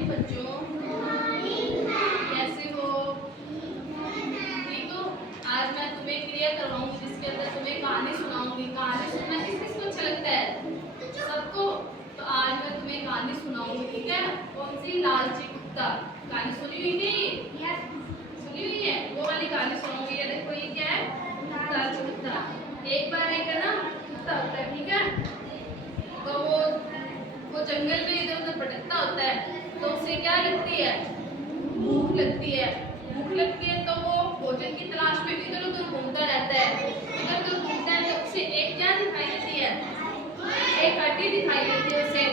Morning बच्चों, कैसे हो? ठीक हो? आज मैं तुम्हें क्रिया करवाऊंगी जिसके अंदर तुम्हें कहानी सुनाऊंगी। कहानी सुनना किस किस को अच्छा लगता है? सबको। तो आज मैं तुम्हें कहानी सुनाऊंगी, ठीक है? कौन सी? लालची कुत्ता। कहानी सुनी हुई नहीं? सुनी हुई है? वो वाली कहानी सुनाऊंगी। ये देखो, ये क्या है? लालची कुत्ता। एक बार एक है ना कुत्ता होता है, ठीक है? तो वो जंगल में इधर उधर भटकता होता है। तो उसे क्या लगती है? भूख लगती है। भूख लगती है तो वो भोजन की तलाश में इधर उधर घूमता रहता है। इधर उधर घूमता है तो उसे एक क्या दिखाई देती है? एक हड्डी दिखाई देती है उसे,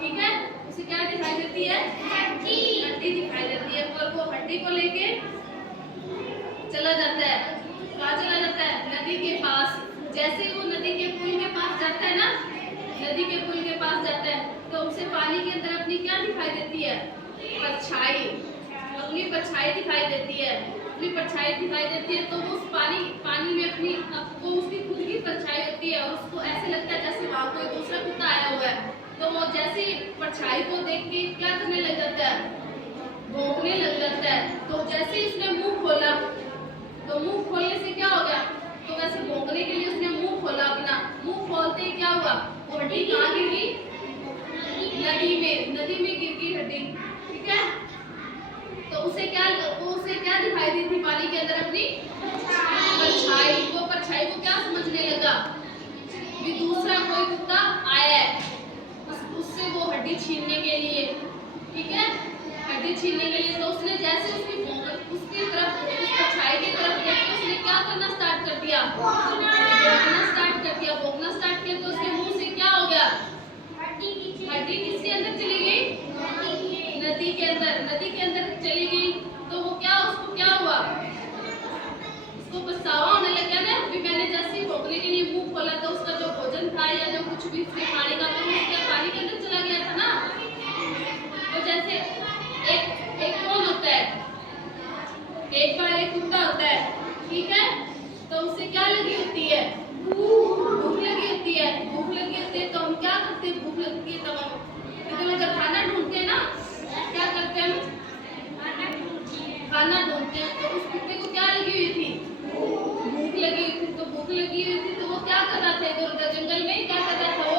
ठीक है? उसे क्या दिखाई देती है? हड्डी दिखाई देती है। और वो हड्डी को लेके चला जाता है। कहाँ चला जाता है? नदी के पास। जैसे वो नदी के पुल के पास जाता है ना, नदी के पुल के पास जाता है तो उसे पानी के अंदर अपनी क्या दिखाई देती है? परछाई। अपनी परछाई दिखाई देती है। अपनी परछाई दिखाई देती है तो वो उस पानी में अपनी वो उसकी खुद की परछाई होती है और उसको ऐसे लगता है जैसे वहाँ कोई दूसरा कुत्ता आया हुआ है। तो वो जैसे परछाई को देख के क्या करने लग जाता है? भौंकने लग जाता है। तो जैसे ही उसने मुंह खोला तो मुंह खोलने से क्या हो गया? तो वैसे भौंकने के लिए उसने मुंह खोला अपना। मुंह खोलते ही क्या हुआ? वो हड्डी कहाँ गिर गई? नदी में गिर गई हड्डी, ठीक है? तो उसे क्या दिखाई दी थी पानी के अंदर? अपनी परछाई। वो परछाई को क्या समझने लगा? भी दूसरा कोई कुत्ता आया है उससे वो हड्डी छीनने के लिए, ठीक है? हड्डी छीनने के लिए। तो उसने जैसे उसकी तरफ उस परछाई की तरफ देख के उसने क्या करना स्टार्ट कर दिया? भौंकना स्टार्ट कर दिया। भौंकना स्टार्ट किया तो उसके मुंह से क्या हो गया? हड्डी किसके अंदर चली गई? नदी के अंदर चली गई। तो वो उसको क्या हुआ? उसको पछतावा होने लग गया ना, अभी मैंने जैसे ही भौंकने के लिए मुंह खोला तो उसका जो भोजन था या जो कुछ भी उसने खाने का तो उसके पानी के अंदर चला गया था ना। तो जैसे एक कौन होता है? एक बार एक कुत्ता होता है, ठीक है? तो उसे क्या लगी होती है? भूख लगी होती है। भूख लगी होती है तो हम क्या करते हैं? भूख लगती है तब हम इधर उधर खाना ढूंढते हैं ना। क्या करते हैं? खाना ढूंढते हैं। तो उस कुत्ते को क्या लगी हुई थी? भूख लगी हुई थी। तो भूख लगी हुई थी तो वो क्या कर रहा था? इधर उधर जंगल में क्या कर रहा था? वो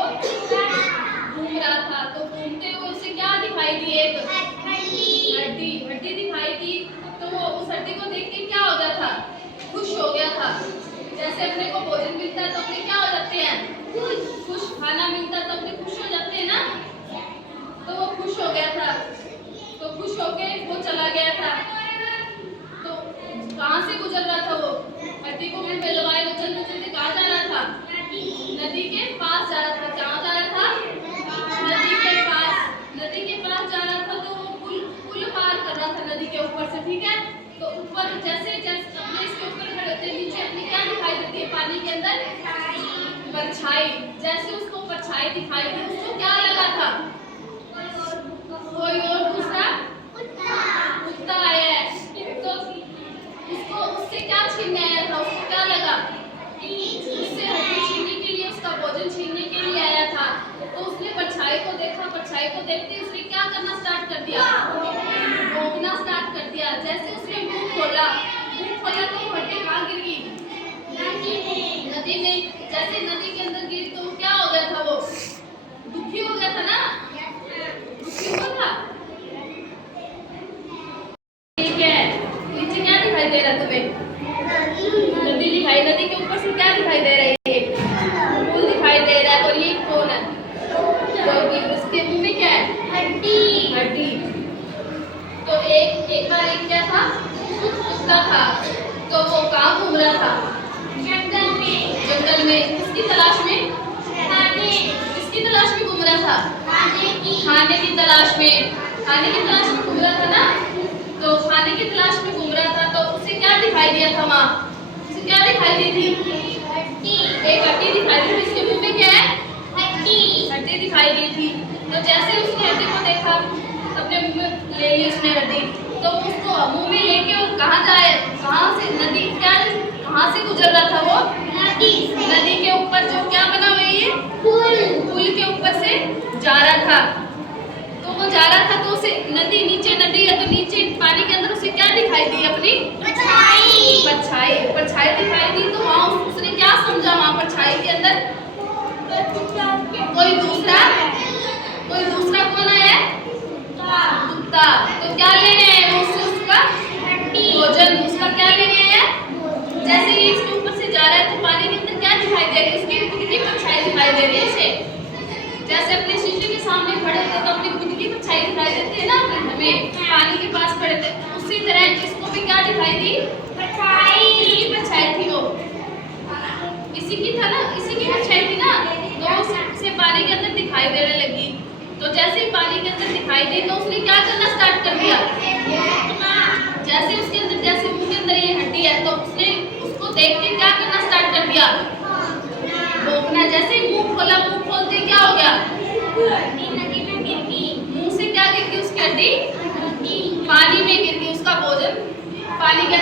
घूम रहा था। तो घूमते हुए उसे क्या दिखाई दी? एक हड्डी दिखाई दी। तो वो उस हड्डी को देख के क्या हो गया था? खुश हो गया था। जैसे अपने को भोजन मिलता है तो अपने क्या हो जाते हैं? खुश। खाना मिलता है तो अपने खुश हो जाते हैं ना। तो वो खुश हो गया था। तो खुश होके वो चला गया था। तो कहाँ से गुजर रहा था? वो हड्डी को मुंह पे लगाए वो चलते चलते कहाँ जा रहा था? नदी के पास जा रहा था। कहाँ जा रहा था? नदी के पास। नदी के पास जा रहा था तो वो पुल पार कर रहा था नदी के ऊपर से, ठीक है? तो ऊपर जैसे अपने इसके ऊपर खड़े होते हैं, नीचे अपनी क्या दिखाई देती है पानी के अंदर? परछाई। जैसे उसको परछाई दिखाई दी उसको क्या लगा था? कोई और दूसरा कुत्ता आया है। तो उससे क्या छीनने आया था? उसको क्या लगा? उससे हड्डी छीनने के लिए, उसका भोजन छीनने के लिए आया था। तो उसने परछाई को देखा। परछाई को देखते उसने क्या करना स्टार्ट कर दिया? भौंकना स्टार्ट कर दिया। जैसे उसने मुंह खोला तो हड्डी कहाँ गिर गई? नदी में। जैसे नदी के अंदर गिरी तो क्या हो गया था? वो दुखी हो गया था ना। दुखी हुआ था, ठीक है? नीचे क्या दिखाई दे रहा है तुम्हें? नदी दिखाई। नदी के ऊपर से क्या दिखाई दे रहा है? पुल दिखाई दे रहा है। और ये कौन है? तो उसके मुंह में क्या है? हड्डी। तो एक बार एक क्या था? कुत्ता था। तो वो कहाँ घूम रहा था? जंगल में। किसकी तलाश में? किसकी तलाश में घूम रहा था? खाने की तलाश में। खाने की तलाश में घूम रहा था ना। तो खाने की तलाश में घूम रहा था तो उसे क्या दिखाई दिया था वहाँ? उसे क्या दिखाई दी थी? एक हड्डी दिखाई दी थी। इसके मुंह में क्या है? हड्डी दिखाई दी थी। तो जैसे उसने हड्डी को देखा अपने मुंह में ले ली उसने हड्डी। तो उसको मुंह में लेके और कहाँ से नदी कहाँ से गुजर रहा था? वो नदी के ऊपर जो क्या बना हुआ है? पुल के ऊपर से जा रहा था। तो वो जा रहा था तो उसे नदी, नीचे नदी है तो नीचे पानी के अंदर उसे क्या दिखाई दी? अपनी परछाई। परछाई दिखाई दी तो वहाँ उसने क्या समझा? वहाँ परछाई के अंदर कोई दूसरा कौन आया? कुत्ता। तो क्या लेने आया वो? उससे उसका भोजन, उसका क्या लेने आया? जैसे ये इसके ऊपर से जा रहा है तो पानी के अंदर क्या दिखाई दे रही है? उसकी खुद की परछाई दिखाई दे रही है इसे। जैसे अपने शीशे के सामने खड़े थे तो अपनी खुद की परछाई दिखाई देती है ना हमें, पानी के पास खड़े थे, उसी तरह इसको भी क्या दिखाई दी? इसकी परछाई थी वो, इसी की था ना, इसी की परछाई थी ना, तो उसे पानी के अंदर दिखाई देने लगी। तो जैसे ही पानी के अंदर दिखाई दी तो उसने क्या करना स्टार्ट कर दिया? जैसे उसके अंदर, जैसे मुंह के अंदर ये हड्डी है तो उसने उसको देख के क्या करना स्टार्ट कर दिया? भौंकना। जैसे ही मुंह खोला, मुंह खोलते क्या हो गया? मुंह से क्या गिर गई उसकी हड्डी? पानी में गिर गई। उसका भोजन पानी के